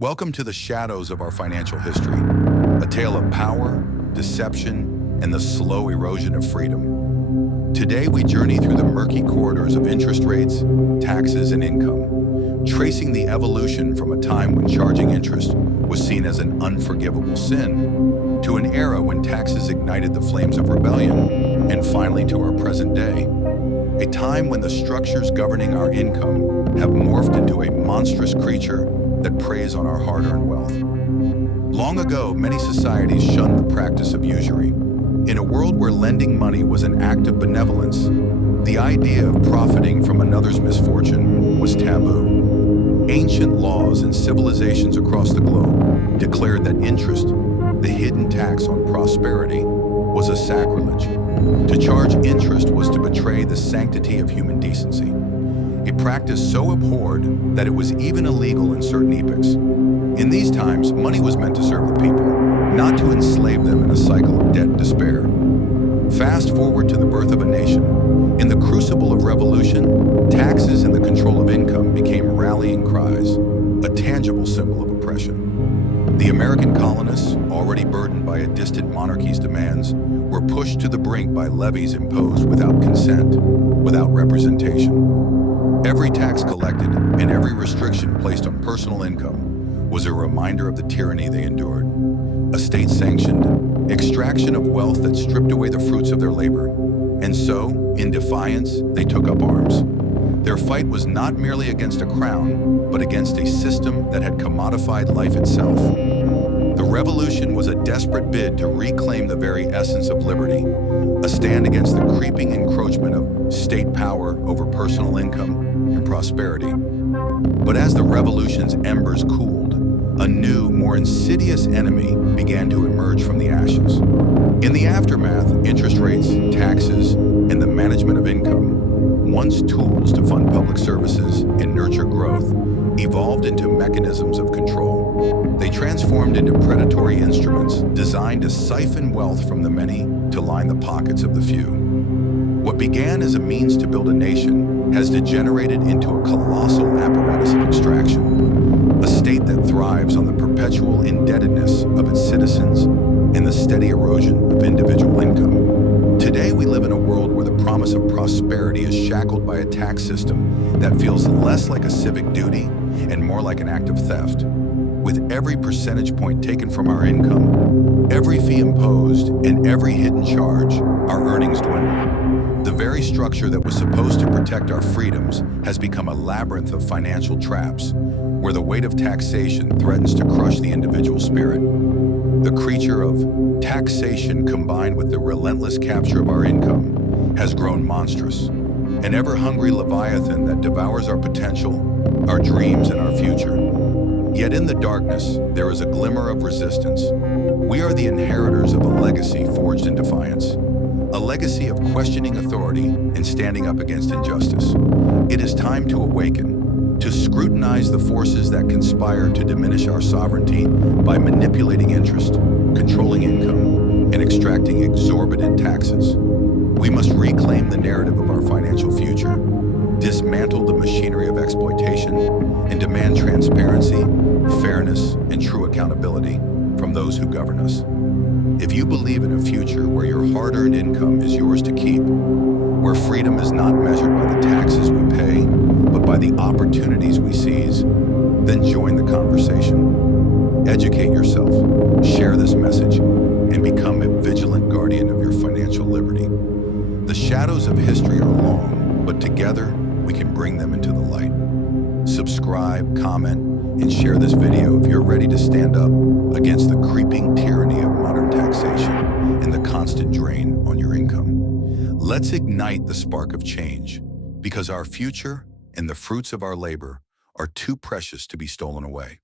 Welcome to the shadows of our financial history, a tale of power, deception, and the slow erosion of freedom. Today we journey through the murky corridors of interest rates, taxes, and income, tracing the evolution from a time when charging interest was seen as an unforgivable sin, to an era when taxes ignited the flames of rebellion, and finally to our present day, a time when the structures governing our income have morphed into a monstrous creature that preys on our hard-earned wealth. Long ago, many societies shunned the practice of usury. In a world where lending money was an act of benevolence, the idea of profiting from another's misfortune was taboo. Ancient laws and civilizations across the globe declared that interest, the hidden tax on prosperity, was a sacrilege. To charge interest was to betray the sanctity of human decency, a practice so abhorred that it was even illegal in certain epochs. In these times, money was meant to serve the people, not to enslave them in a cycle of debt and despair. Fast forward to the birth of a nation. In the crucible of revolution, taxes and the control of income became rallying cries, a tangible symbol of oppression. The American colonists, already burdened by a distant monarchy's demands, were pushed to the brink by levies imposed without consent, without representation. Every tax collected and every restriction placed on personal income was a reminder of the tyranny they endured. A state-sanctioned extraction of wealth that stripped away the fruits of their labor. And so, in defiance, they took up arms. Their fight was not merely against a crown, but against a system that had commodified life itself. The revolution was a desperate bid to reclaim the very essence of liberty, a stand against the creeping encroachment of state power over personal income and prosperity. But as the revolution's embers cooled, a new, more insidious enemy began to emerge from the ashes. In the aftermath, interest rates, taxes, and the management of income, once tools to fund public services and nurture growth, evolved into mechanisms of control. They transformed into predatory instruments designed to siphon wealth from the many to line the pockets of the few. What began as a means to build a nation has degenerated into a colossal apparatus of extraction, a state that thrives on the perpetual indebtedness of its citizens and the steady erosion of individual income. Today, we live in a world where the promise of prosperity is shackled by a tax system that feels less like a civic duty and more like an act of theft. With every percentage point taken from our income, every fee imposed, and every hidden charge, our earnings dwindle. The very structure that was supposed to protect our freedoms has become a labyrinth of financial traps, where the weight of taxation threatens to crush the individual spirit. The creature of taxation, combined with the relentless capture of our income, has grown monstrous, an ever-hungry leviathan that devours our potential, our dreams, and our future. Yet in the darkness, there is a glimmer of resistance. We are the inheritors of a legacy forged in defiance, a legacy of questioning authority and standing up against injustice. It is time to awaken, to scrutinize the forces that conspire to diminish our sovereignty by manipulating interest, controlling income, and extracting exorbitant taxes. We must reclaim the narrative of our financial future, dismantle the machinery of exploitation, and demand transparency, fairness, and true accountability from those who govern us. If you believe in a future where your hard-earned income is yours to keep, where freedom is not measured by the taxes we pay, but by the opportunities we seize, then join the conversation. Educate yourself, share this message, and become a vigilant guardian of your financial liberty. The shadows of history are long, but together we can bring them into the light. Subscribe, comment, and share this video if you're ready to stand up against the creeping tyranny of modern taxation and the constant drain on your income. Let's ignite the spark of change, because our future and the fruits of our labor are too precious to be stolen away.